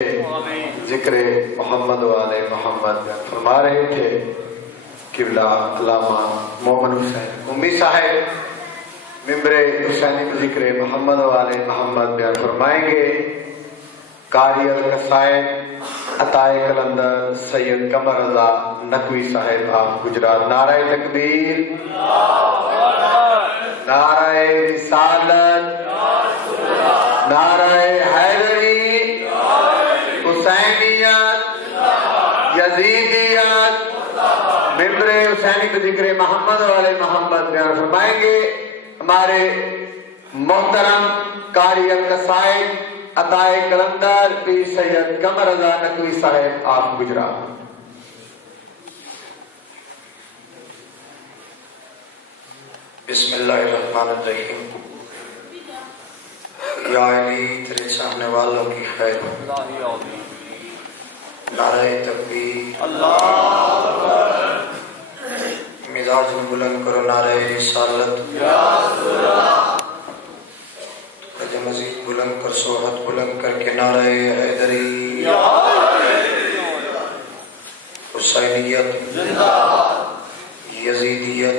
ذکر محمد والے محمد فرما رہے تھے قبلہ علامہ مومن حسین امی صاحب ممبر حسینی میں ذکر محمد والے محمد بیان فرمائیں گے۔ قاری القصائد عطائے قلندر سید قمر رضا نقوی صاحب آپ گجرات۔ نعرہ تکبیر، نعرہ رسالت، نعرہ حیدری، حسینیت، یزیدیت، ممبر حسینی پہ ذکر محمد والے محمد بیان فرمائیں گے ہمارے محترم قاری القصائد عطائے قلندر پیر سید قمر رضا نقوی صاحب آپ گجرات۔ بسم اللہ الرحمن الرحیم۔ یا علی تیرے چاہنے والوں کی خیر، نعرہ تکبیر، مزاج میں بلند کرو نعرہ رسالت، قد مزید بلند کر صوحت بلند کر کے نعرہ حیدری، حسینیت، یزیدیت،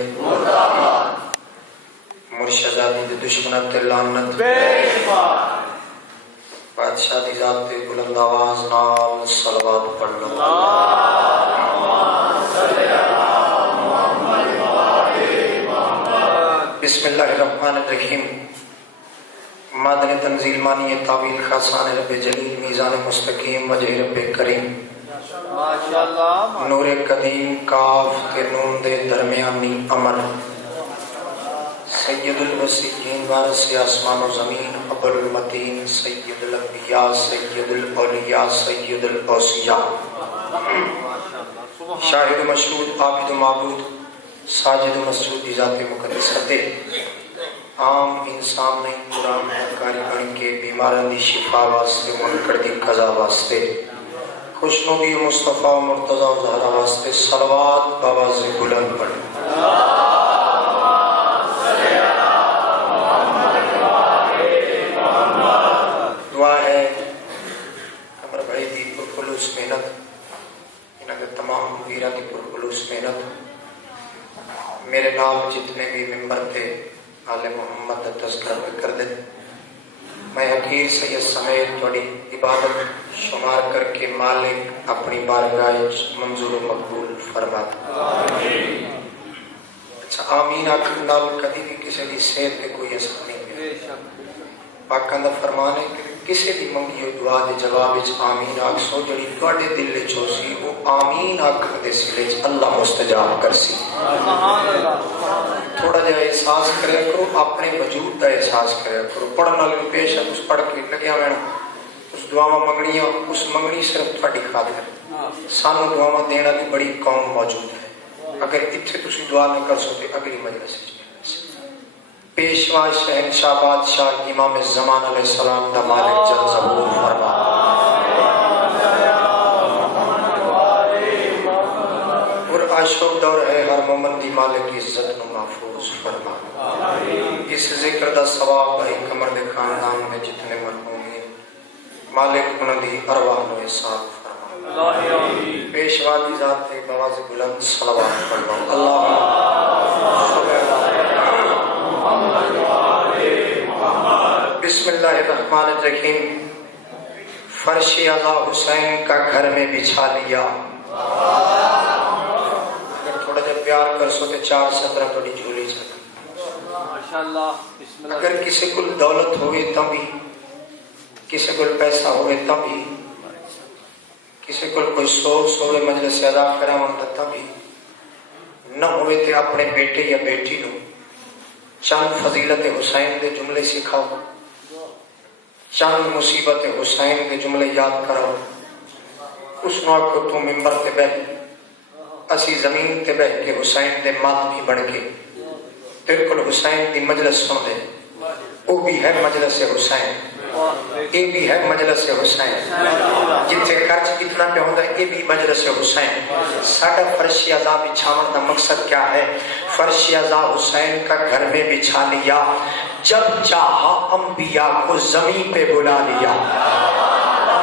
مرشدادی دے دشمنت تے لعنت، بادشاہ دی ذات تے بلند آواز نال صلوات پڑھ لو۔ بسم اللہ الرحمن الرحیم۔ مادن تنزیل مانی تعویل خاصان رب جلیل میزان مستقیم وجہ رب کریم، نور قدیم کاف کے نون دے درمیانی امر، سید الوسیین وارث آسمان و زمین، ابر المتین، سید الانبیاء، سید الاولیاء، سید الاوصیاء، شاہد مشہود عابد معبود، ساجد مسجود ذات مقدستے، عام انسان نہیں قرآن کاری بن کے بیماران دی شفا واسطے، منکر دی قضا واسطے، خوشنودی مصطفیٰ و مرتضی و زہرا واسطے صلوات باواز بلند پڑھ۔ دعا ہے ہمارا بھائی دی پرخلوص محنت، انہاں کے تمام ویران دی پرخلوص محنت، میرے نام جتنے بھی ممبر تھے آل محمد دا تذکرہ کر دیں، میں حقیر سید سمیت توڑی عبادت شمار کر کے مالک اپنی بارگاہ منظور و مقبول فرما۔ اچھا آمین آکھن نال کدی بھی کسی دی صحت پہ کوئی اثر نہیں پیا۔ پاکاں دا فرمان ہے کہ کسی دی منگی ہوئی دعا دے جواب وچ آمین آکھ سو، جڑی تواڈے دل وچ ہوسی وہ آمین آکھن دے سلے وچ اللہ مستجاب کرسی۔ تھوڑا جہا احساس کریا کرو، اپنے وجود دا احساس کریا کرو، پڑھن والے پیش ہے اس پڑھ کے لگیا میں اس دعاواں منگنیاں، اس منگنی صرف تھوڑی خاطر، سانو دعاواں دین والی بڑی قوم موجود ہے، اگر اتھے تسی دعا نہ کر سو تے اگلی مجلس وچ پیشوا شہنشاہ بادشاہ امام زمان علیہ السلام دا مالک جل ظہور فرما۔ اور عاشق دور ہے ہر مومن دی مالک عزت نو محفوظ فرما۔ اس ذکر دا ثواب بھائی قمر دے خاندان میں جتنے مرحوم ہیں مالک انہاں دی ارواح نو حساب فرما۔ پیشوا دی ذات تے بواز بلند صلوات پڑھو۔ بسم اللہ الرحمن الرحیم۔ فرش اعلیٰ حسین کا گھر میں بچھا لیا، اگر تھوڑا جا پیار کر سو تے 4 سطرہ توڑی جھولی چھتا۔ اگر کسی کو دولت ہوئے تب بھی، کسی کو پیسہ ہوئے تب بھی، کسی کو کوئی سوچ ہوئے مجلس ادا کرا ہوتا تب بھی، نہ ہوئے تے اپنے بیٹے یا بیٹی نو چند فضیلت حسین دے جملے سکھاؤ، چند مصیبت حسین دے جملے یاد کرو، اس نوع کو تو ممبر تے بہ اسی زمین تے بہ کے حسین دے ماتمی بڑھ کے بالکل حسین دی مجلس سن دے، وہ بھی ہے مجلس حسین، یہ بھی ہے مجلس حسین، جتھے خرچ اتنا پہ ہوتا ہے یہ بھی مجلس حسین۔ ساڈا فرش اعلیٰ بچھاون دا مقصد کیا ہے؟ فرش اعلیٰ حسین کا گھر میں بچھا لیا، جب چاہا انبیاء کو زمین پہ بلا لیا۔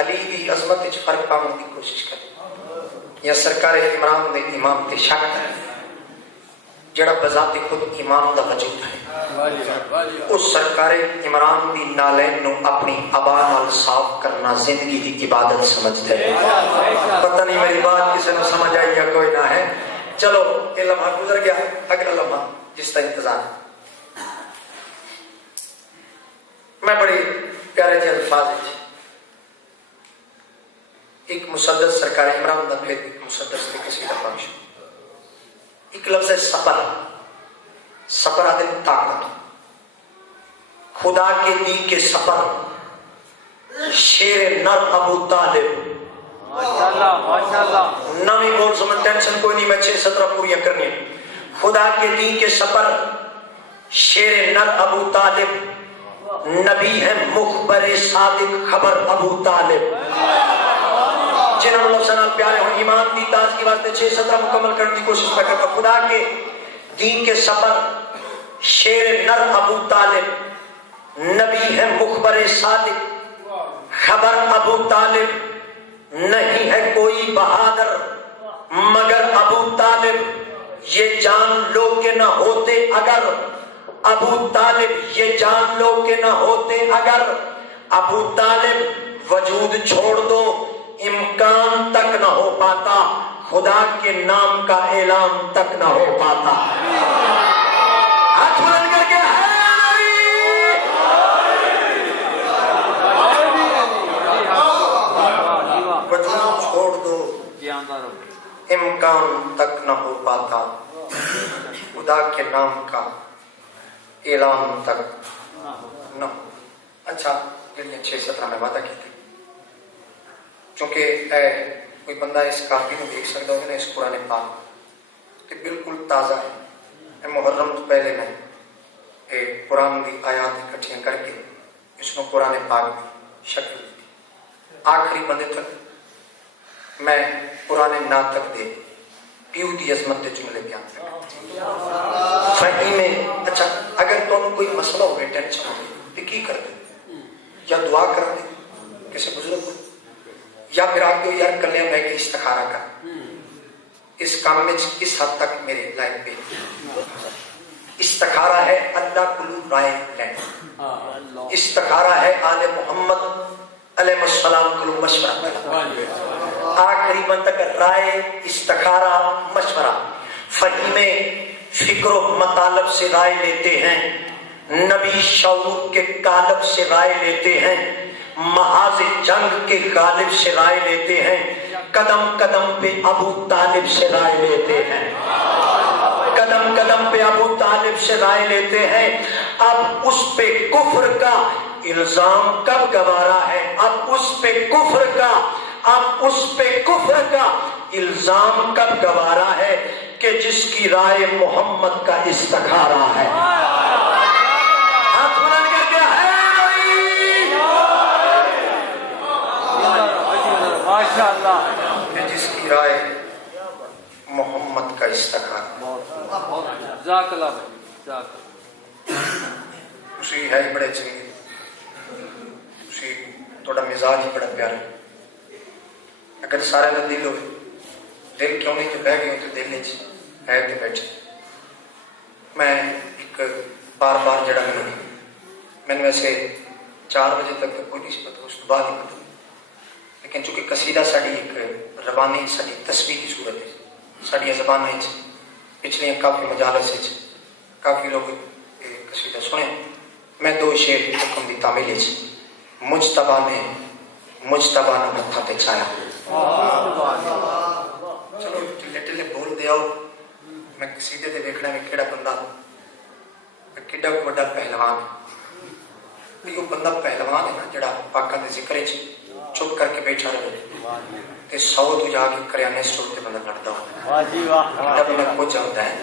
علی دی عظمت وچ فرق پاؤن دی کوشش کرے یا سرکار عمران دے امام تے شک کرے جڑا بذات خود ایمان دا وجود ہے اس سرکار عمران دی نالین نو اپنی ابا نال صاف کرنا زندگی دی عبادت سمجھتے ہیں. پتہ نہیں میری بات کسی نے سمجھ آئی یا کوئی نہ ہے. چلو یہ لمحہ گزر گیا, اگلا لمحہ جس کا انتظار. میں بڑے پیارے جی الفاظ ایک مسدس سرکار عمران دا پھر ایک مسدس کے کسی کا بخش. ایک لفظ ہے صبر. صبر آدم طاقت. خدا کے دی کے صبر. شیر نر ابو طالب. ماشاءاللہ ماشاءاللہ. نمی بول سمجھ, ٹینشن کوئی نہیں, میں 6-17 پوریاں کرنی ہیں. خدا کے دی کے صبر. شیر نر ابو طالب. نبی ہے مخبر صادق خبر ابو طالب. جنہوں نے لفظ پیارے ہوں ایمان دی تاز کی واسطے 6-17 مکمل کرنے کی کوشش میں کرتا. خدا کے دین کے سفر. شیر نر ابو طالب. نبی ہے مخبر صادق خبر ابو طالب. نہیں ہے کوئی بہادر مگر ابو طالب. یہ جان لو کہ نہ ہوتے اگر ابو طالب. یہ جان لو کہ نہ ہوتے اگر ابو طالب. وجود چھوڑ دو امکان تک نہ ہو پاتا. خدا کے نام کا اعلان تک نہ ہو پاتا. ہاتھ بلند کر کے وجود چھوڑ دو امکان تک نہ ہو پاتا. خدا کے نام کا اعلان تک نہ ہو. اچھا جڑیاں 6-17 میں وعدہ کی تھی, چونکہ کوئی بندہ اس کافی کو دیکھ سکتا ہوگا نا, اس قرآن پاک کہ بالکل تازہ ہے. محرم تو پہلے میں قرآن دی آیات اکٹھیاں کر کے اس کو قرآن پاک دی شکل دی. آخری بندے تک میں قرآن ناطق دے پیو دی عظمت دے جملے بیان کرنا. فہمی میں اچھا اگر تم کوئی مسئلہ ہوئے, ٹینشن ہوئے, تو کی کر دے؟ یا دعا کر دے کسی بزرگ کو, یا پھر آپ کو یار کلیاں بہ کے استخارہ کر. اس کام میں کس حد تک میرے لائف پہ استخارہ ہے اللہ کلو رائے لینڈ. استخارہ ہے آل محمد علیہ السلام کلو مشورہ. آخری بند تک رائے استخارہ مشورہ. فہیم فکر و مطالب سے رائے لیتے ہیں. نبی شعور کے کالب سے رائے لیتے ہیں. محاذ جنگ کے غالب سے رائے لیتے ہیں. قدم قدم پہ ابو طالب سے رائے لیتے ہیں. قدم قدم پہ ابو طالب سے رائے لیتے ہیں. اب اس پہ کفر کا الزام کب گوارا ہے؟ اب اس پہ کفر کا الزام کب گوارا ہے کہ جس کی رائے محمد کا استخارہ ہے. ہاتھ بلند کر کے ہے ماشاءاللہ. کہ جس کی رائے محمد کا استخارہ. جزاک اللہ بھائی. اسی ہے بڑے چنگے, اسی تھوڑا مزاج ہی بڑا پیارا. اگر سارے کا دل ہوئے, دل کیوں نہیں جو بہ گئے تو دل نہیں ہے تو بیٹھے. میں ایک بار جڑا میں نے ویسے 4 بجے تک تو کوئی نہیں سی پتا, اس کے بعد ہی پتا. لیکن چونکہ قصیدہ ساری ایک روانی ساری تصویری صورت ہے. ساری زبان پچھلے کافی مجالس کافی لوگ قصیدہ سنے. میں 2 شعر حکم دی تعمیل مجتبہ نے متھا تے چھایا. چلو ٹلے ٹلے بول دے آؤ. میں قصیدے دے دیکھنا میں کیڑا بندہ کیڈا بڑا پہلوان. یہ بندہ پہلوان ہے نا جڑا پاکاں دے ذکر چپ کر کے بیٹھا رہے تے 100 تو جا کے کریانے سٹور تے بندہ لڑتا ہو. واہ جی واہ. جب میں کچھ ہوتا ہے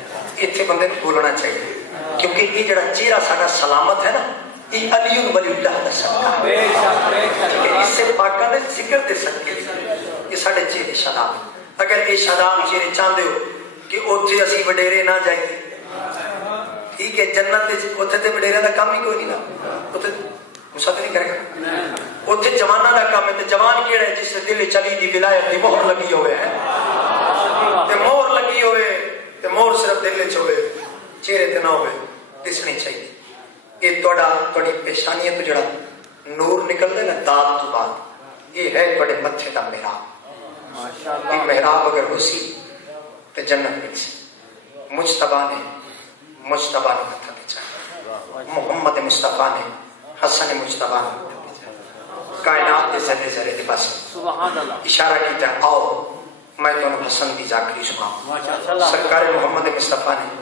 اتنے بندے کو بولنا چاہیے, کیونکہ یہ جڑا چہرہ سارا سلامت ہے نا, یہ علی ولی اللہ کا صدقہ ہے. اس سے پاکاں دے ذکر دے سکتے یہ سارے چہرے شاداب. اگر یہ شاداب چہرے چاہتے ہو کہ اتنے اسی وڈیرے نہ جائیے, ٹھیک ہے, جنت اتنے تے وڈیرے کا کام ہی کوئی نہیں نا, اتنے غصہ تو نہیں کرے گا. اتنے جوانوں کا کام ہے تے جوان کیڑا ہے جس دل چلی دی ولایت دی مہر لگی ہوئے ہے تے مہر لگی ہوئے تے مہر صرف دل وچ ہوئے چہرے تے نہ ہوئے دسنی چاہیے یہ تھوڑی پیشانی تو جڑا نور نکلتا ہے نا دات تو بعد یہ ہے تھوڑے متھے کا محراب یہ محراب اگر ہو سی تو جنت مل سی مجتبیٰ نے متھا بچا محمد مصطفیٰ نے حسن مجتبیٰ نے کائنات کے ذرے ذرے کے پاس اشارہ کیتا ہے آؤ میں تمہیں حسن کی ذاکری سناؤں سرکار محمد مصطفیٰ نے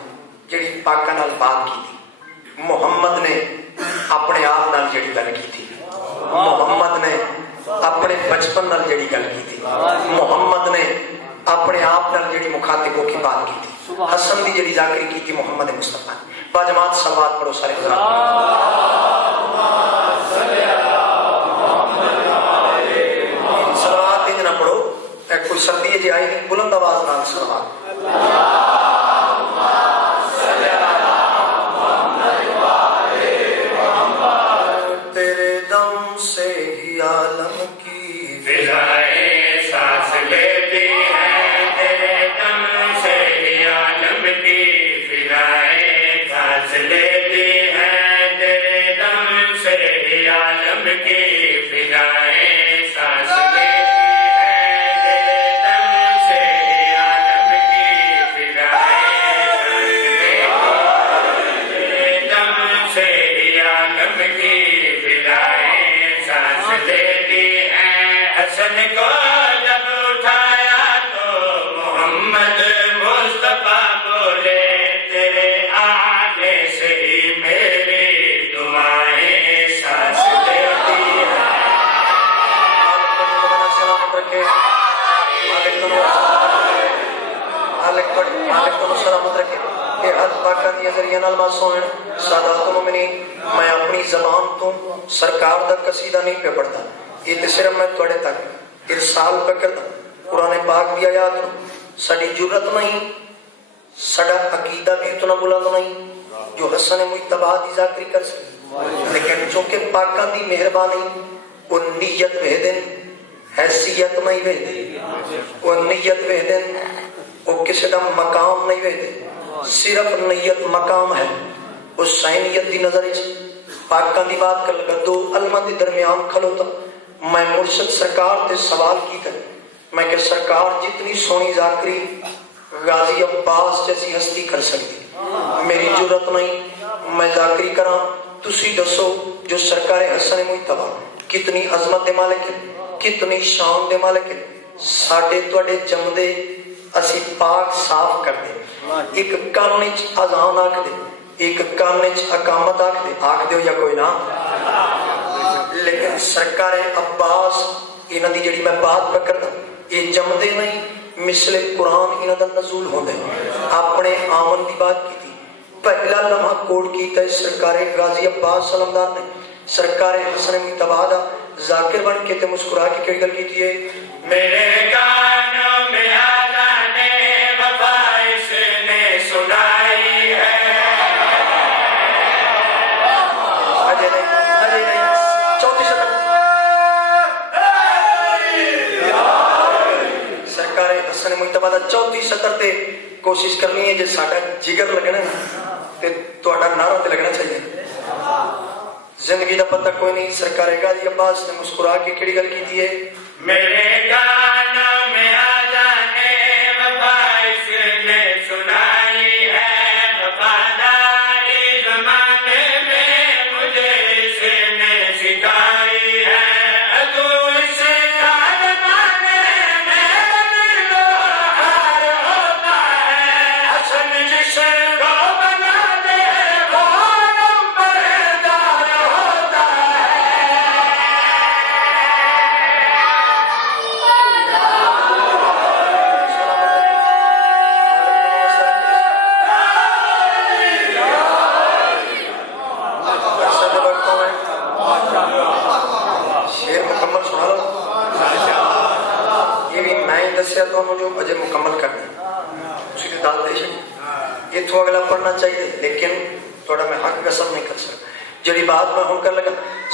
جڑی پاکاں نال بات کی تھی محمد نے اپنے آپ نال جڑی گل کی تھی محمد نے اپنے بچپن نال جڑی گل کی تھی محمد نے اپنے آپ نال جڑی مخاطبوں کی بات کی تھی حسن دی جڑی ذاکری کی تھی محمد مصطفیٰ نے باجماعت صلوات پڑھو سارے حضرات صلوات انج نہ پڑھو کوئی سردی جی آئی نہیں بلند آواز نال صلوات تیرے دم سے ہی عالم کی فضائیں سانس لیتی ہیں تیرے دم سے ہی عالم کی فضائیں سانس لیتی ہیں تیرے دم سے ہی عالم کی فضائیں سانس لیتی حسن کو جب اٹھایا تو محمد مصطفیٰ بولے تیرے آنے سے ہی میری دعائیں سانس لیتی ہیں سلام رکھے مالک کو سلامت رکھے کہ حد پاکاں دی ذریعے نال معصوم سادات المؤمنین میں اپنی زبان تو سرکار دا قصیدہ نہیں پہ پڑھتا یہ تو صرف میں توڑے تک ارسال پہ کرتا قرآن پاک بھی آیات ساڑی جرت نہیں ساڑا عقیدہ بھی اتنا بلند نہیں جو حسن مجتبیٰ دی ذاکری کر سکے لیکن چونکہ پاکاں دی مہربانی وہ نیت بہدن حیثیت نہیں بہدن وہ نیت بہدن وہ کسی دا مقام نہیں بہدن صرف نیت مقام ہے اس سائنیت دی نظر پاکاں دی بات کر لگا دو علمہ دی درمیان کھلوتا میں مرشد سرکار تے سوال کی تھی میں کہ سرکار جتنی سونی ذاکری غازی عباس جیسی ہستی کر سکتی میری جرت نہیں میں ذاکری کراں تسی دسو جو سرکار حسن مجتبیٰ کتنی عظمت دے مالک ہے کتنی شان دے مالک ہے ساڑھے توڑے جمدے اسی پاک صاف کر دے ایک کانچ اذان آکھ دے ایک کانچ اقامت آکھ دے یا کوئی نہ لیکن سرکار عباس انہاں دی جڑی میں بات پہ کرتا یہ جمدے نہیں مثل قرآن انہاں دا نزول ہوندے اپنے آمن دی بات کی تھی پہلا لمحہ کوڈ کیتا ہے سرکار غازی عباس سلمدار نے سرکار حسن مجتبیٰ دا ذاکر بن کے تے مسکرا کے کڑی گل کی تھی میرے کانوں میں آلانے وفا اس نے سنائی ہے اجے نہیں چوتھی سطر سرکار حسن مجتبیٰ دا چوتھی سطر تے کوشش کرنی ہے جے ساڈا جگر لگنا ہے تے تہاڈا نعرہ تے لگنا چاہیے زندگی دا پتہ کوئی نہیں سرکار غازی عباس نے مسکرا کے کیڑی گل کیتی ہے میرے کانوں میں آلانے وفا اس نے سنائی ہے وفاداری زمانے میں مجھے اس نے سکھائی ہے تو اس کا زمانے میں دل ہار ہوتا ہے حسن جس کو بنا دے وہ نمبردار ہوتا ہے شیر مکمل سنا لو یہ بھی میں ہی دسیا تو جو اجے مکمل کرنا اسی کی دال دے چکی یہ تو اگلا پڑھنا چاہیے لیکن تھوڑا میں حق قسم نہیں کر سکتا جڑی بات میں ہوں کر لگا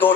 2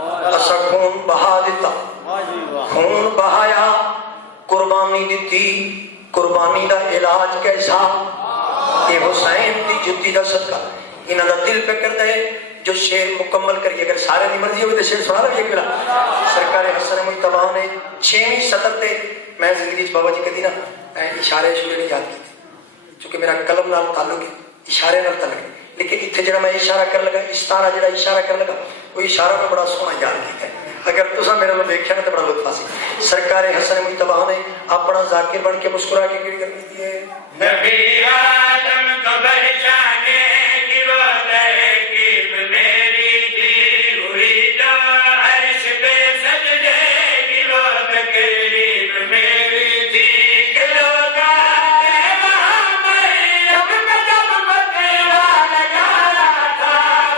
اسا خون بہا دیتا، واہ جی واہ، خون بہایا، قربانی دیتی، قربانی دا علاج کیسا؟ یہ حسین دی جتی دا صدقہ انہاں دا دل پہ کر دے جو شعر مکمل کریے، اگر سارے دی مرضی ہوئی تو شعر سنا لگے گا۔ سرکار حسن مجتبیٰ نے 6ویں سطر تے، میں زندگی چ بابا جی کدی نا اشارے شعر نہیں یاد کیتے چونکہ میرا قلم نال تعلق ہے، اشارے نال تعلق ہے، لیکن اتنے جڑا میں اشارہ کر لگا، استارہ جڑا اشارہ کر لگا، وہ اشارہ میں بڑا سونا یاد کیتا ہے۔ اگر تسا میرے کو دیکھا نا تو بڑا لطف حاصل۔ سرکار حسن مجتبیٰ نے اپنا ذاکر بن کے مسکرا کے کیڑی گل کیتی ہے؟ نبی آدم کو پہچانے کی وہ ترکیب میری تھی ہوئی، جو عرش پہ سجدے کی وہ تقریب میری تھی، کہ لوگ آتے وہاں مریم میں جب بکرا لگایا تھا،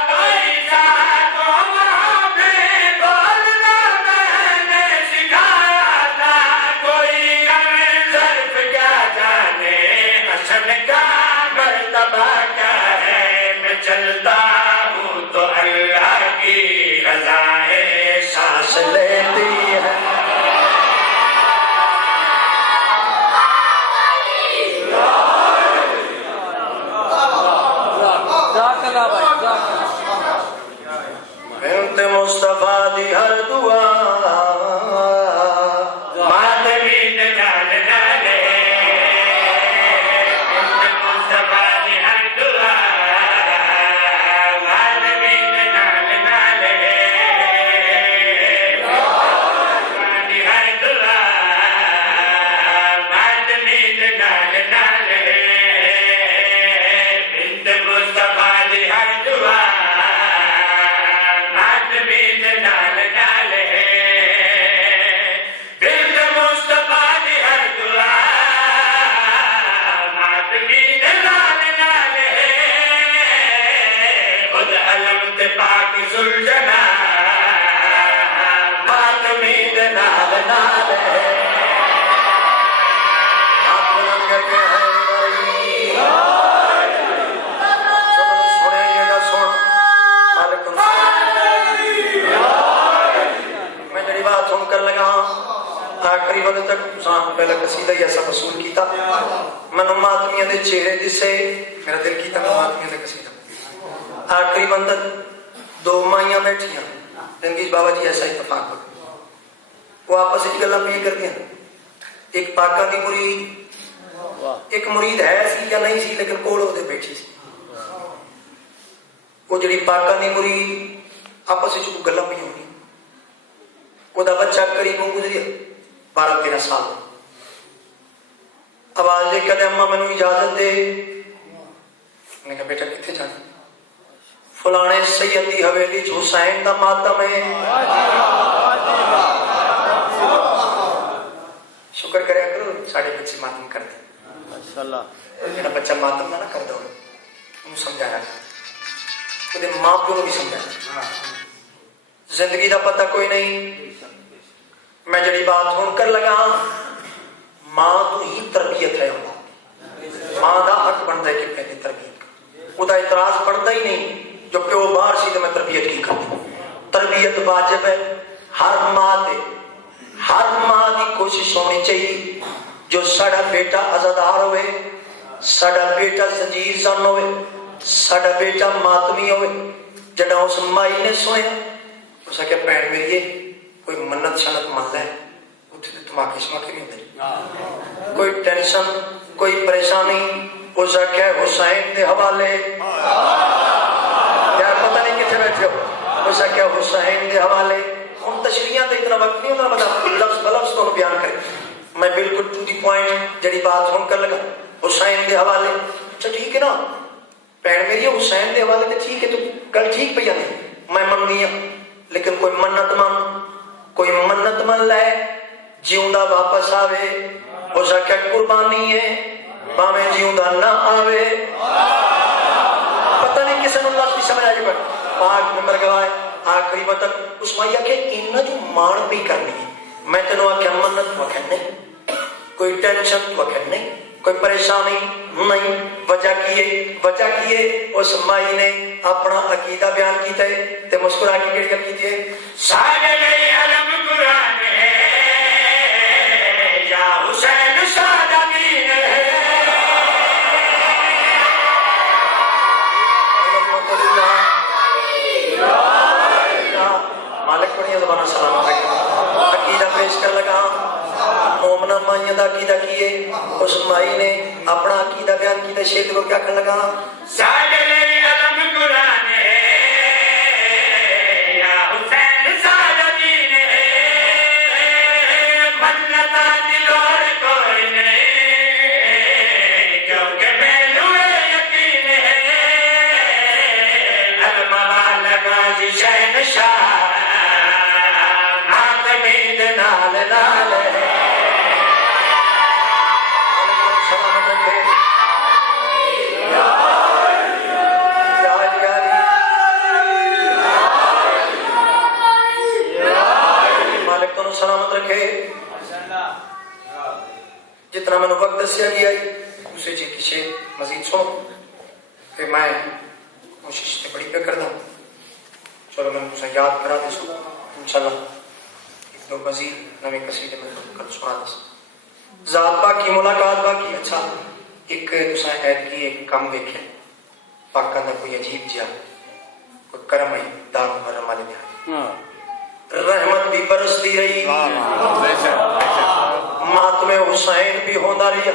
کوئی ساتھ وہاں پہ بولنا میں نے سکھایا تھا، کوئی کم ظرف کیا جانے حسن کا مرتبہ کیا ہے، میں چلتا ہوں تو اللہ کی رضا ہے، سانس لیتی ہے جزاک اللہ بھائی، جزاک اللہ۔ بنت مصطفیٰ دی ہر دعا ماتمی نال نالے بنت مصطفیٰ دی ہر دعا، ماتمی نال نالے دی ہر دعا، ماتمی نال نالے بنت مصطفیٰ دی ہر دعا، ماتمی نال نالے بنت مصطفیٰ دی ہر دعا، ماتمی نال نالے خود علم تے پاک ذوالجلال، ماتمی نال نال ہے آپ بلند کر کے ہے سنے یہ نہ سن مالک میں جڑی بات سن کر لگا آخری وقت تک سان پہلا قصیدہ ہی ایسا وصول کیتا میں ماتمیاں دے چہرے دسے میرا دل کیتا میں ماتمیاں دے قصیدہ آخری وقت تک دو مائیاں بیٹھیاں زندگی بابا جی ایسا اتفاق ہو وہ آپس ایک گلا پہ کر دیا، ایک پاکاں دی مرید ایک مرید ہے سی یا نہیں سی لیکن کول دے بیٹھی سی، وہ جڑی پاکاں دی مرید آپس وچ گلاں پہ ہونی، وہ دا بچہ قریب گزریا 12-13 سال، آواز دے کہتے اماں مینوں اجازت دے، میں نے کہا بیٹا کتنے جانا؟ فلانے سید دی حویلی چ حسین دا ماتم ہے، شکر کریا کرو ساڑھے بچے ماتم کر دیں، ماشاءاللہ، میرا بچہ ماتم نہ کر دو، انہوں سمجھایا خود ماں پیو بھی سمجھایا، زندگی دا پتہ کوئی نہیں، میں جڑی بات ہون کر لگا ماں تو ہی تربیت ہے، ماں دا حق بنتا ہے کہ پہلے تربیت وہ دا اعتراض بنتا ہی نہیں جو پیو باہر سی تو میں تربیت کی کرتی، تربیت واجب ہے ہر ماں دے، ہر ماں دی کوشش ہونی چاہیے جو ساڑا بیٹا عزادار ہوئے، ساڑا بیٹا زنجیر زن ہوئے، ساڑا بیٹا ماتمی ہوئے، جڑا اس مائی نے سویا اس نے کہا پینڈ میری کوئی منت شنت مان لے اتنے دماغی شماغی نہیں ہوتے، کوئی ٹینشن کوئی پریشانی اس نے کہا حسین دے حوالے، یار پتہ نہیں کتنے بیٹھے ہو، اس نے کہا حسین دے حوالے، ہم تشریحاں تے اتنا وقت نہیں ہوتا بتا لفظ بلفظ کو بیان کریں، میں بالکل ٹو دی پوائنٹ جڑی بات ہون کر لگا حسین دے حوالے، اچھا ٹھیک ہے نا پینڈ میری حسین دے حوالے تے ٹھیک ہے تو گل ٹھیک پہ جانے میں مننی ہوں، لیکن کوئی منت من لے جیوندا واپس آوے، ہو سکے قربانی ہے باویں جیوندا نہ آوے، پتہ نہیں کسے اللہ کی سمجھ آئی پر پاک نمبر گواہ آخری وقت اس مائیا کہ انہاں جو مان پی کرنی ہے، میں تینوں آکھیا منت وکھن نہیں، کوئی ٹینشن وکھن نہیں، کوئی پریشانی نہیں. وجہ کی ہے اس مائی نے اپنا عقیدہ بیان کیتا ہے تے مسکرا کے کیڑی گل کیتی ہے ساجد علم قرآن ہے یا حسین سادہ دین ہے. مالک بڑی زبانہ سلامت ہے. عقیدہ پیش کر لگا. مومنہ مائیہ دا عقیدہ کیے. اس مائی نے اپنا عقیدہ بیان کیتا. شیخ کو کیا کر لگا ساجد علم قرآن ہے یا حسین سادہ دین ہے. بدلتا دلور کوئی نہیں کیونکہ پہلوے یقین ہے. علم والا غازی شہنشاہ ماتمید نال نال ہے. سلامت رکھے. جتنا میں نے وقت دسیا گیا اسے جی کسی مزید سنو کہ میں کوشش تے بڑی پہ کردا. چلو میں نے یاد کرا دے سو انشاءاللہ ایک دو مزید نویں قصیدے میں کل سنا دس. ذات پاک کی ملاقات باقی. اچھا ایک تساں ایک کی ایک کام دیکھے پاکاں دا کوئی عجیب جہا کوئی کرم ہے دار محرم والے دیا رحمت بھی برستی رہی. ماتم حسین بھی ہوتا رہا.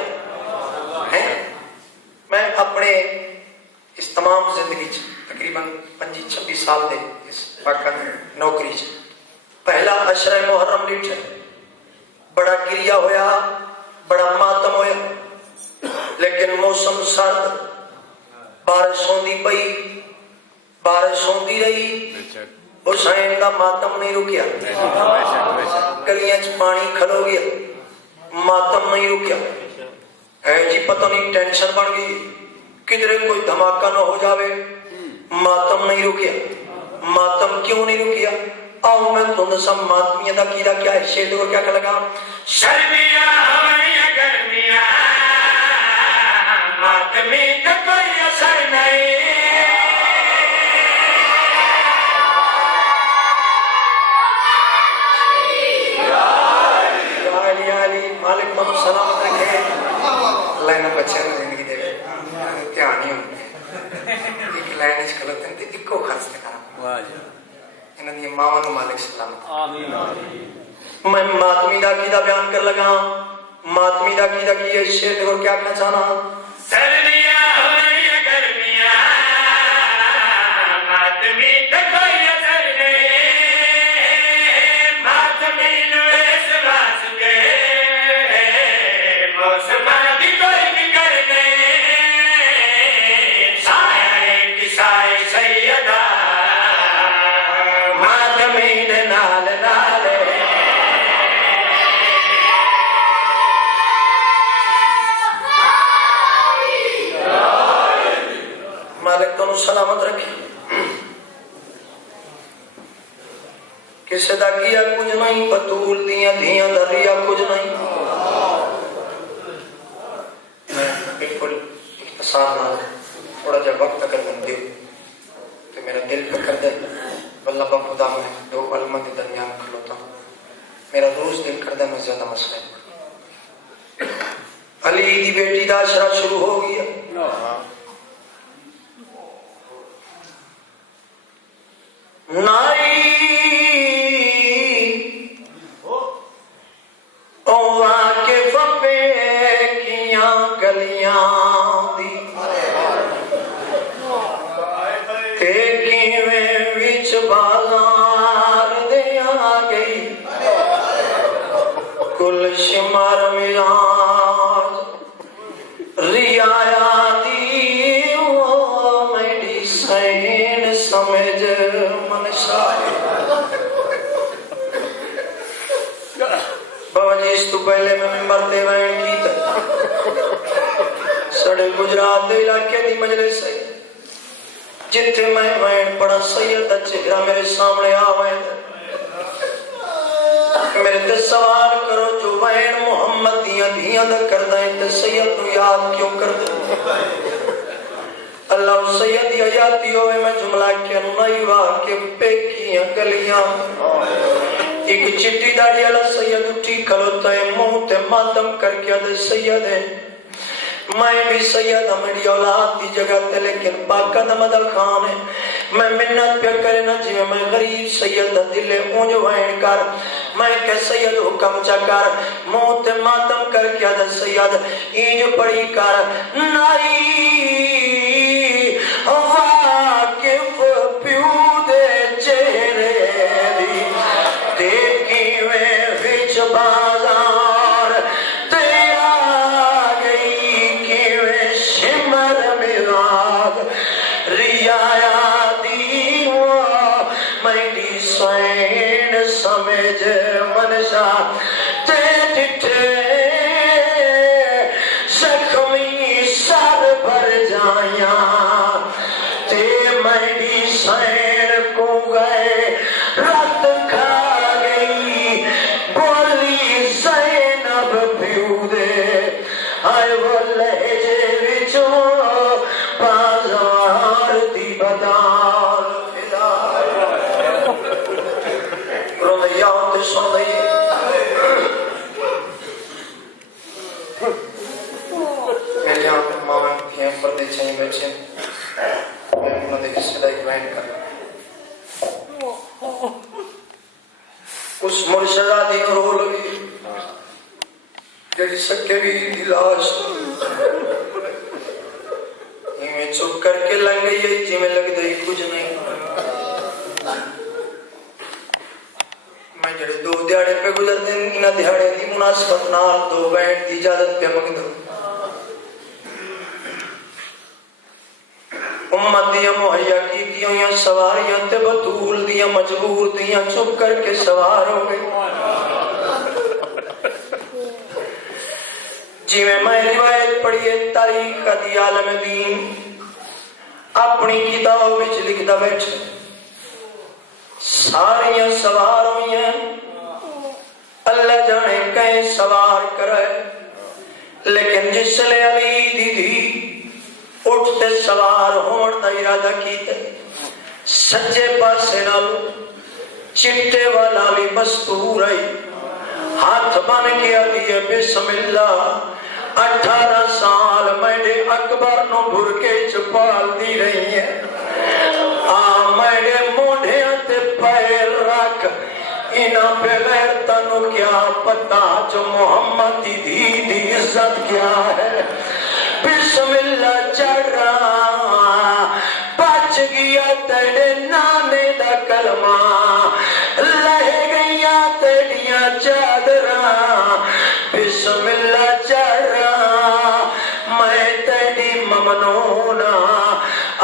میں اپنے اس تمام زندگی تقریباً 25-26 سال دے اس پاکستان نوکری پہلا عشرہ محرم ڈیٹ ہے. بڑا گریا ہویا بڑا ماتم ہویا لیکن موسم سرد بارش ہوندی پئی بارش ہوندی رہی. حسین دا ماتم نہیں رکیا. گلیاں چ پانی کھلو گیا ماتم نہیں رکیا. جی پتہ نہیں ٹینشن بن گئی کدھر کوئی دھماکہ نہ ہو جاوے. ماتم نہیں رکیا. ماتم کیوں نہیں رکیا آؤ میں تم دسا ماتمیاں دا کیدا کیا ہے. شیر کو کیا لگا شرمیاں ہوئیں گرمیاں ماتمی کا کوئی اثر نہیں. مالک من سلامت رکھے. لائن بچے زندگی دے دھیان ہی ہوتا ایک لائن چ غلط ہے تے اکو خرچ کرا انہاں دی ماواں نو مالک سلامت. آمین. میں ماتمی دا عقیدہ بیان کر لگا. ماتمی دا عقیدہ کی ہے. شیر کو کیا کہنا چاہنا سردیاں ہوئیں گرمیاں ماتمی کا کوئی اثر نہیں. ماتمی نو اس واسطے موسم بھی کوئی فکر نہیں. سایہ کی سائے سیدہ ماتمی نال نال مالک تو سلامت رکھے. کسے دا کیا کچھ نہیں بطول دیاں دھیاں دریا کچھ نہیں. میں بالکل اختصار نہ تھوڑا جا وقت اگر من دیو تو میرا دل پہ کر دے. واللہ بخدا میں دو علماء کے درمیان کھلوتا ہوں. میرا روز دل کر دے میں زیادہ مسئلہ ہے. علی دی بیٹی دا عشرہ شروع ہو گیا. نائی واقف پہ کیاں گلیاں دی تے کیویں وچ بازار دے آ گئی. کل شمار مزاج رعایا دی وہ میڈیسن سمجھ منشا. بابا جی اس تو پہلے میں ممبر تے وین کی تھا سڑے گجرات دے علاقے دی مجلس ہے جتھے میں وین پڑا سید دا چہرہ میرے سامنے آوے. میرے تے سوال کرو جو وین محمد دیاں دیاں دا کردہ ہے تے سید نو یاد کیوں کردہ اللہ سید یادی ہوئے میں جملہ کیا نائی واقع پیکیاں گلیاں ایک چٹی داڑی اللہ سید اٹھی کھلوتا ہے منہ تے ماتم کر کے دے سید ہے میں بھی سید میری اولاد دی جگہ تے لیکن پاکہ دمدل خان ہے میں منت پہ کرے نہ جی میں غریب سید دل اونج وائن کر میں کہ سید حکم چکر موت ماتم کر کیا دے سید اینج پڑی کر نائی واقف پیو دے چہرے دی دیکھی میں وچ بازار تیا گئی کیویں شمر میراد ریایا سوین سمجھ منشا تے ڈٹھے زخمی سر بھر جائیاں تے میری سین کو گئے رت کھا گئی بولی زینب پیو دے آئے وہ لہجے وچوں بازار دی بدان سن لئیے میرے یہاں پر ماں کی پردے چاہیے بچے میں انہوں نے کسی لائک وائن کر اس مرشدہ دین رو لگی جیسے سکے بھی دلاش یہ میں چپ کر کے لنگ گئی ہے جی میں لگ دئی کچھ نہیں جڑے دو دیاڑے پہ گزر دیں انہ دیاڑے دی مناسبت نال دو بیٹھ دی اجازت پہ مگ دو امت دیا مہیا کی دیوں یا سواریاں تے بطول دیا مجبور دیا چپ کر کے سوار ہو گئی جی میں روایت پڑھیے تاریخ دی عالم دین اپنی کتاب وچ لکھدا بیٹھے ساریاں سوار ہوئی ہیں اللہ جانے کہیں سوار کرے لیکن جس لئے علی دی دی اٹھتے سوار ہون دا ارادہ کیتے سجے پاسے نالو چٹے والا بھی مستور آئی ہاتھ بن گیا دیئے بسم اللہ 18 سال میرے اکبر نو بھرکے چپال دی رہی ہے میرے موڑے تے پیر رکھ انہاں پہ غیر تنو کیا پتا جو محمد دی دی عزت کیا ہے بسم اللہ چڑھ رہا بچ گیا تیرے نانے دا کلمہ لہ گیا تیریاں چادراں بسم اللہ چڑھ رہا میں تیری ممنونا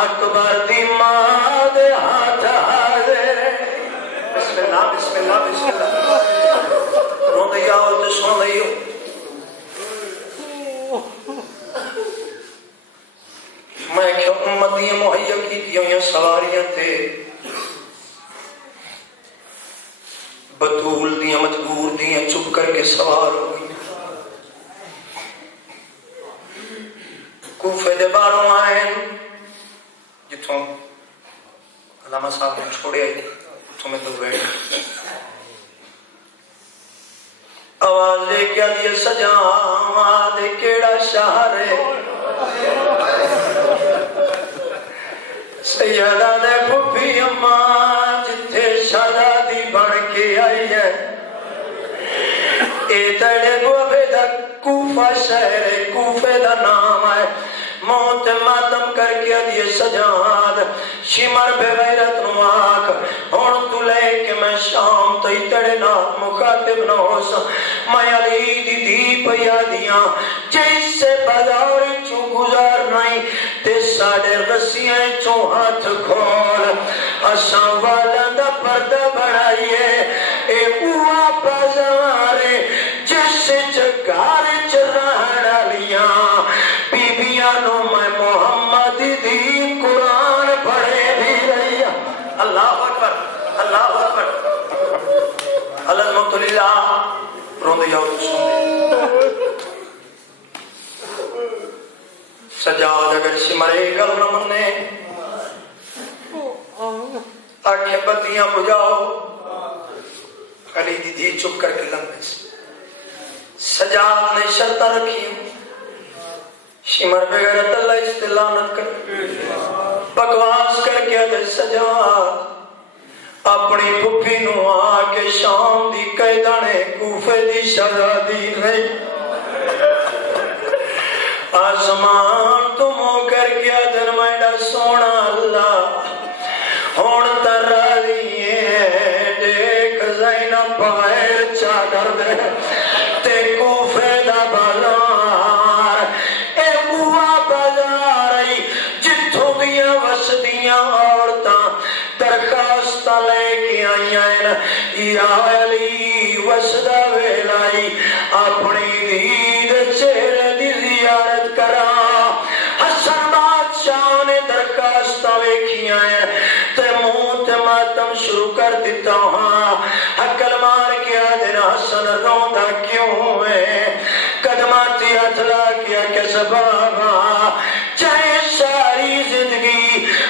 اکبر دی ماں دے ہاتھ حاضر بسم اللہ بسم اللہ بسم اللہ رو دیا ہو تو سن دئیو میں کہ امتی مہیا کی دیوں یا سواریاں تھے بطول دیاں مجبور دیاں چپ کر کے سوار ہو گئی کوفے دے باروں آئیں جتوں علامہ صاحب نے چھوڑے آئی تو میں تو بیٹھ آواز دے کیا دیے سجاں دے کیڑا شہر ہے سیدہ دے پھپھی اماں جتھے شہزادی بن کے آئی ہے اے تڑے بوبے دا کوفہ شہر کوفے دا نام ہے موت ماتم کر کے دیے سجاد شمر بے غیرت نواک اور تو لے کہ میں شام تی تڑے نا مخاطب نہ ہو سا میں علی دی دی پیا دیاں جس سے بازاری چو گزار نہیں تے ساڑے رسیاں چو ہاتھ کھول اساں والا دا پردہ بڑھائیے اے اوہ بازارے جس سے جگار چرہنا لیاں بیبیانوں میں محمد دی قرآن پڑھے بھی رہی اللہ اکبر اللہ اکبر العظمت للہ روندے جاؤ سجاد اگر سمرے گل نہ منے آنکھیں بتیاں بجاؤ علی دی دھی چپ کر کے لمبے سجاد نے شرطہ رکھی شمر بغیرت اللہ استلانت کر بکواس کر کے دے سجاد اپنی پھپھی نو آ کے شام دی قیدانے کوفے دی شہزادی نہیں آسمان تو مو کر گیا در میڈا سونا اللہ ہون تر لیے دیکھ زینب بغیر چادر دے تے کوفے دا بازار اے بوا بازار ای جتھوں دیا وسدیاں عورتاں درخواست لے کے آئیں یا علی وسدہ ویلائی اپنی عید چہرے دی زیارت کرا حسن بادشاہ نے درخواست ویکھیاں تے منہ تے ماتم شروع کر دیتا ہاں عقل مار کے دن حسن روندا کیوں ہے قدماتی اتلا کیا کہ سبابا چاہے ساری زندگی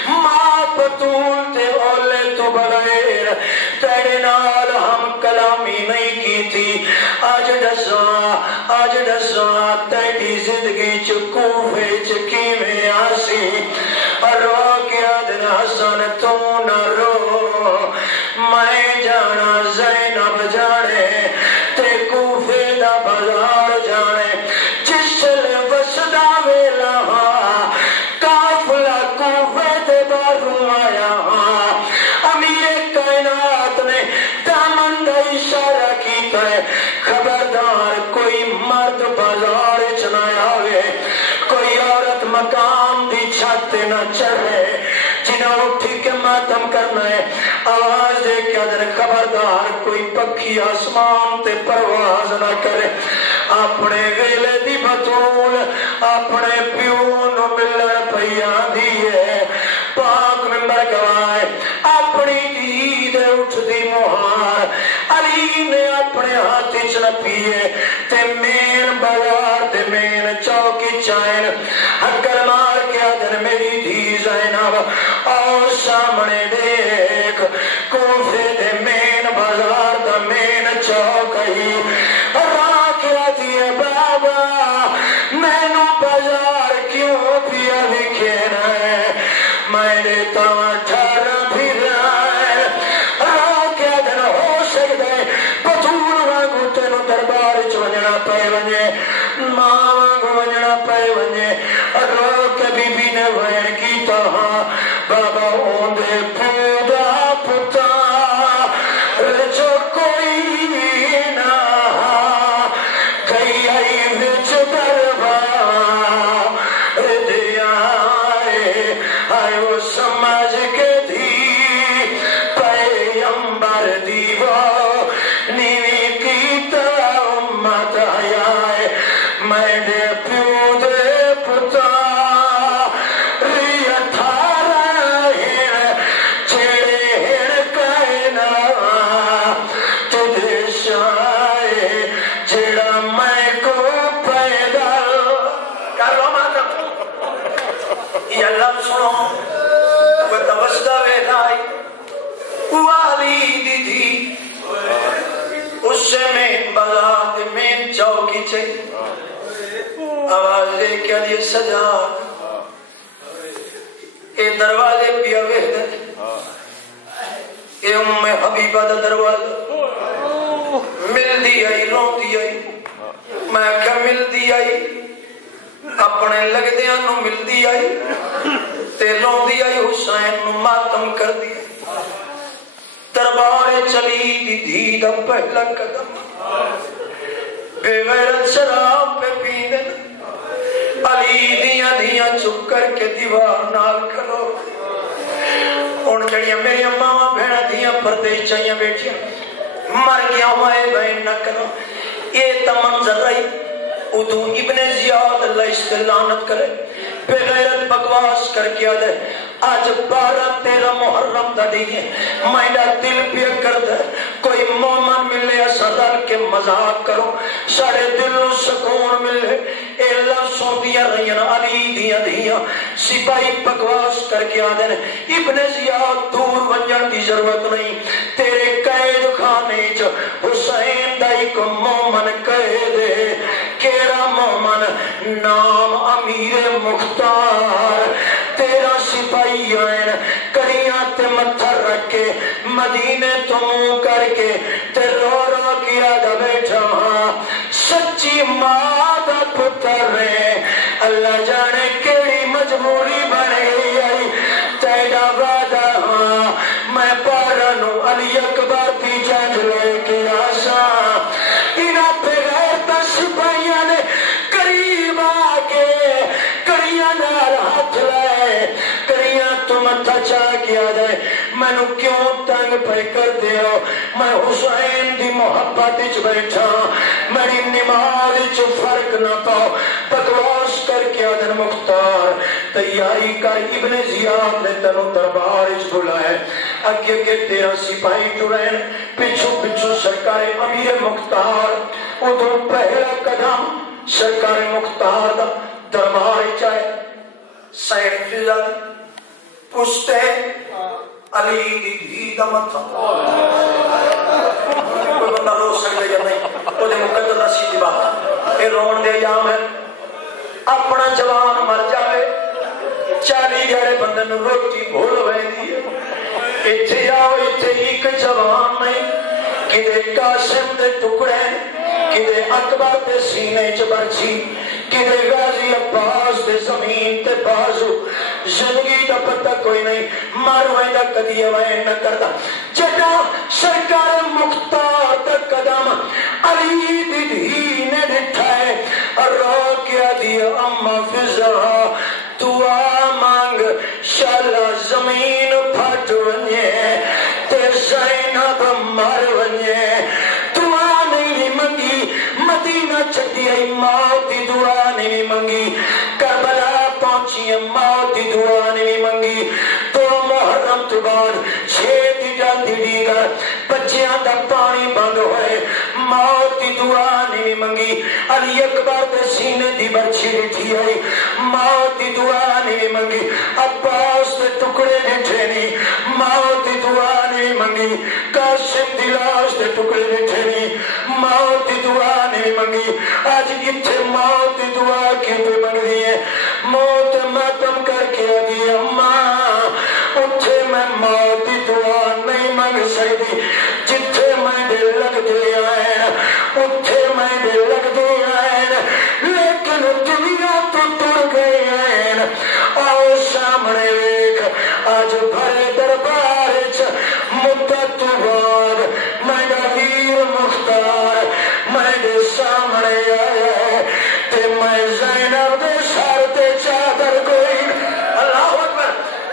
ماں بطول تے اولے تو بغیر تیرے نال ہم کلامی نہیں کی تھی آج دساں تیری زندگی چکوفے چکی میں آسی اور رو کے دن حسن تو نہ رو میں جانا زینب جانے تے کوفے دا بازار جانے جس لے وسدا ویلا کافلا کوفے دے باروں آیا امیر کائنات نے دامن دا اشارہ کیتا ہے خبردار کوئی مرد بازار چنا آوے کوئی عورت مقام دی چھت نہ چڑھے جنہوں اٹھی کے ماتم کرنا ہے آواز دے کے در خبردار کوئی پکھی آسمان تے پرواز نہ کرے اپنے ویلے دی بطول اپنے پیون ملن پیا دیئے پاک ممبر گوائے اپنی دید اٹھ دی مہار علی نے اپنے ہاتھ چنا پیے تے مین بازار تے مین چوکی چائن ہکر مار کے آدھر میری دھی زینب اور سامنے دیکھ کوفے دے مین بازار دا مین چوکی راکیا دیئے بابا مینو بازار کیوں پیا لکھینا ہے میں نے تاں ٹھارا پھر رہا راکیا دن ہو سکتے بطول وانگو تینو دربار چونجنا پہ ونجے ماں وانگو ونجنا پہ ونجے رو کے بی بی نے وین کیتا بابا اوندے پودا پتا جو کوئی نہ کئی آئی وچ دربار دیا آئے وہ سمجھ کے دی پیغمبر دیو نیوی کیتا امت آئے میں نے پیو دے پتا چوکی چاہیے آواز دے کیا دیے سجا اے دروازے پیا وحدت اے ام حبیبہ دا دروازہ مل دی آئی رون دی آئی میں کیا مل دی آئی اپنے لگ دیا نو مل دی آئی تے رون دی آئی حسین نو ماتم کر دی دربار چلی دی دی دا پہلا قدم بے غیرت شراب پہ پینے علی دیاں دیاں چپ کر کے دیوار نال کھلو ان جڑیاں میری اماں بھیڑا دیاں پردے چاہیاں بیٹھیاں مر گیا ہوئے بہن نہ کرو یہ تمنظر رہی ادو ابن زیاد اللہ استلانت کرے بے غیرت بکواس کر کے آدھے آج 12-13 محرم دا دیئے میڈا دل پیا کر دے کوئی مومن ملے رل کے مذاق کرو سارے دلوں سکون ملے اے لفظوں دیا رہیاں علی دیا دیا سپاہی بکواس کر کے آدھے ابن زیاد دور ونجن کی ضرورت نہیں تیرے قید خانے چ حسین دا ایک مومن قید ہے کیڑا مومن نام امیر مختار تیرا سپاہی آئین کڑیاں تے متھر رکھ کے مدینے تو منہ کر کے تے رو رو کیا دا بیٹھا ہاں سچی ماں دا پتر ہے اللہ جانے کیڑی مجبوری بنے آئی تیڑا وعدہ ہاں میں پارنو علی اکبر دی جنگ لے کے آسا انہاں پہ غیر سپاہیاں نے قریب آکے کڑیاں نال ہاتھ لائے کڑیاں تو متھا چاہ کیا دے میں نو کیوں تنگ پہ کر دیو میں حسین دی محبت اچ بیٹھا میری نماز اچ فرق نہ پاؤ بکواس کر کے آدن مختار تیاری کر ابن زیاد نے تنو دربار اچ بلائے اگے اگے تیرا سپاہی ٹرین پچھو پچھو سرکار امیر مختار ادھر پہلا قدم سرکار مختار دا دربار اچ آئے سین فضل پوچھتے علی دی دا متھا کوئی بندہ رو سکتا یا نہیں تو دے مقدر نصیب دی بات اے رون دے ایام ہے اپنا جوان مر جائے 40 جڑے بندے نو روٹی بھول ویندی ہے ایتھے آؤ ایتھے ایک جوان نہیں کدے قاسم دے ٹکڑے کدے اکبر دے سینے چ برچھی کدے غازی عباس دے زمین تے بازو زندگی دا پتہ کوئی نہیں ماروائیں دا کدی اوائیں نہ کردا جدا سرکار مختار دا قدم علی دی دھی نے ڈٹھائے رو کیا دیا اما فضا دعا مانگ شالا زمین پھٹ ونجے تے زینب مر ونجے دعا نہیں منگی مدینہ چھتی آئی موت دی دعا نہیں منگی کربلا پہنچی موت دی دعا نہیں منگی تو محرم تو بعد چھے دی جاندی دیگر بچیاں دا پانی بند ہوئے موت دی دعا نہیں منگی علی اکبر دے سینے دی برچی ڈٹھی آئی موت دی دعا نہیں منگی عباس دے ٹکڑے ڈٹھے نہیں موت دی دعا نہیں منگی قاسم دی لاش دے ٹکڑے ڈٹھے نہیں موت دی دعا نہیں منگی آج اتھے موت دی دعا کی پہ منگ دیئے موت ماتم کر کے آگی اماں اتھے میں موت دی دعا نہیں منگ سکتی جتھے میں دے لگ دے آئے اتھے میں دے لگ دے آئے لیکن دنیا تو ٹر گئے ہیں آؤ سامنے ویک آج بھرے دربار مدت بعد میں امیر مختار میں دے سامنے آئے تے میں زینب دے سر تے چادر کوئی اللہ اکبر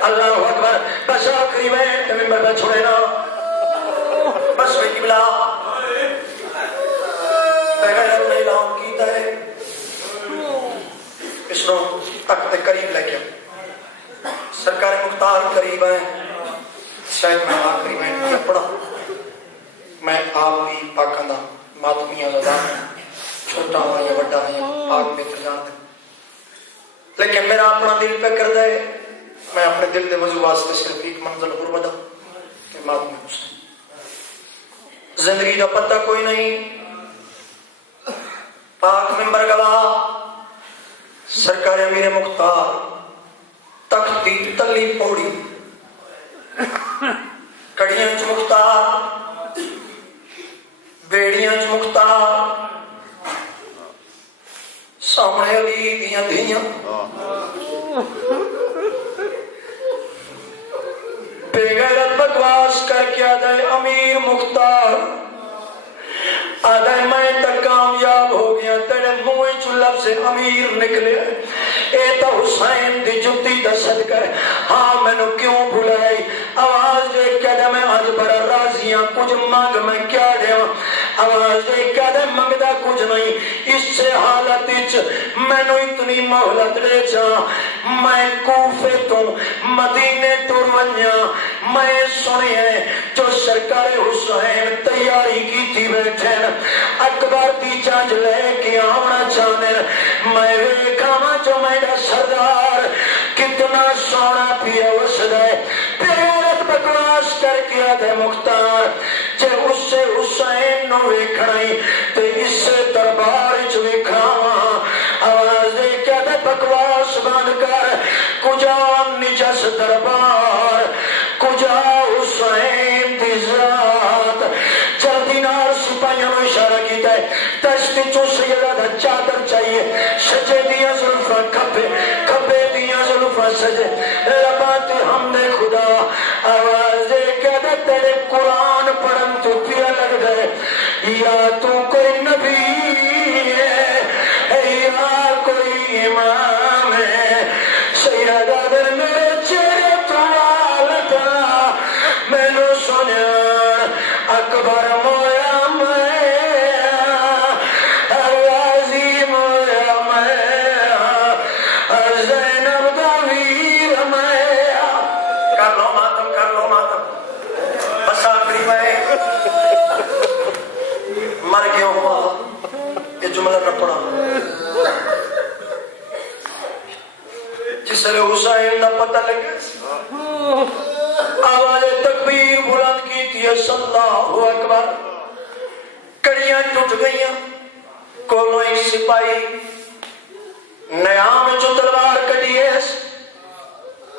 اللہ اکبر بس آخری میں تمہیں مردہ چھوڑے نا بس وہی قبلہ بغیر نہیں لاؤں کیتا ہے اس نو تک قریب لے گیا سرکار مختار قریب ہے شاید میں آخری میں پڑھا میں آپ بھی پاکاں دا ماتمیاں دا چھوٹا ہوں یا بڑا ہوں یا پاک بہتر جان دے لیکن میرا اپنا دل پہ کر دے میں اپنے دل دے وضو واسطے صرف ایک منزل غربت کہ ماتمی حسین زندگی کا پتہ کوئی نہیں پاک ممبر گواہ سرکار امیر مختار تخت دی تلی پوڑی کڑیاں چ مختار بیڑیاں چ مختار سامنے علی دیاں دھیاں بے غیرت بکواس کر کے آدھے امیر مختار آدھے میں تک کامیاب ہو گیا تیرے منہ چ لفظ امیر نکلے اے تا حسین دی جتی دا صدقہ ہے ہاں میں نو کیوں بھلائی آواز دے کہ میں آج بڑا راضیاں کچھ مانگ میں کیا دیا آواز کہتے منگتا کچھ نہیں اس سے حالت میں نو اتنی مہلت دے جا میں کوفے تو مدینے تو ونیا میں سنی ہے جو سرکار حسین تیاری کی تھی بیٹھے اکبر دی جانج لے کے آنا چاہنے میں ویکھاں جو میرا سردار کتنا سونا پیا وسد ہے پیرت بکواس کر کے آدھے مختار جے اس سے حسین نو ویکھنائی تے اس سے دربار چ ویکھاواں آواز کہتے بکواس بند کر کجا نجس دربار کجا حسین دی ذات جلدی نال سپاہیاں نو اشارہ کیتا ہے دشت چوں سیدہ دا چادر چاہیے سجے دیاں زلفاں کھبے کھبے دیاں زلفاں سجے لبات ہم نے خدا آواز کہتے تیرے قرآن پڑھن تو پیا لگ گئے یا تو کوئی نبی ہے یا کوئی امام ہے سیدہ در میرے چہرے تو آلتا میں نو سنیا اکبر مویا میں عظیم مویا میں زینب دا ویر میں کر لو ماتم بس آخری میں مر گیا ہوا یہ جملہ نہ پڑھا جس نے حسین نہ پتہ لگا آواز تکبیر بلند کی تھی اللہ اکبر کڑیاں ٹوٹ گئیاں کولو ایک سپاہی نیام جو تلوار کٹی ہے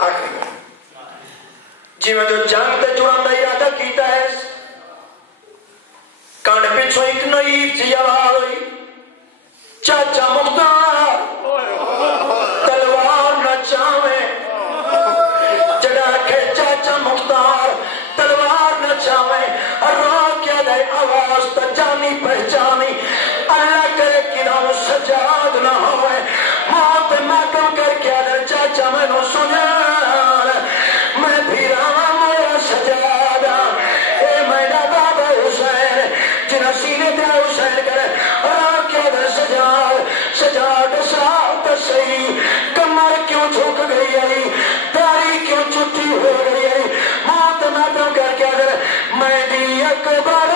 آخری جی میں جو جنگ تے جڑن دا ارادہ کیتا ہے کانڈ پچھو ایک نئیف سی آواز ہوئی چاچا مختار تلوار نہ چاہویں جڑا کہ چاچا مختار تلوار نہ چاہویں رو کیا دے آواز تا جانی پہچانی اللہ کرے کہ نام سجاد نہ ہوئے موت ماتم کر کیا دے چاچا میں نو سنا میں پھر آمایا سجادہ اے میرا بابا حسین جنہ سینے دے حسین کرے رو کیا دے سجاد ساتھ صحیح کمر کیوں جھک گئی ہے داری کیوں چھٹی ہو گئی ہے موت ماتم کر کے اگر میں دی اکبر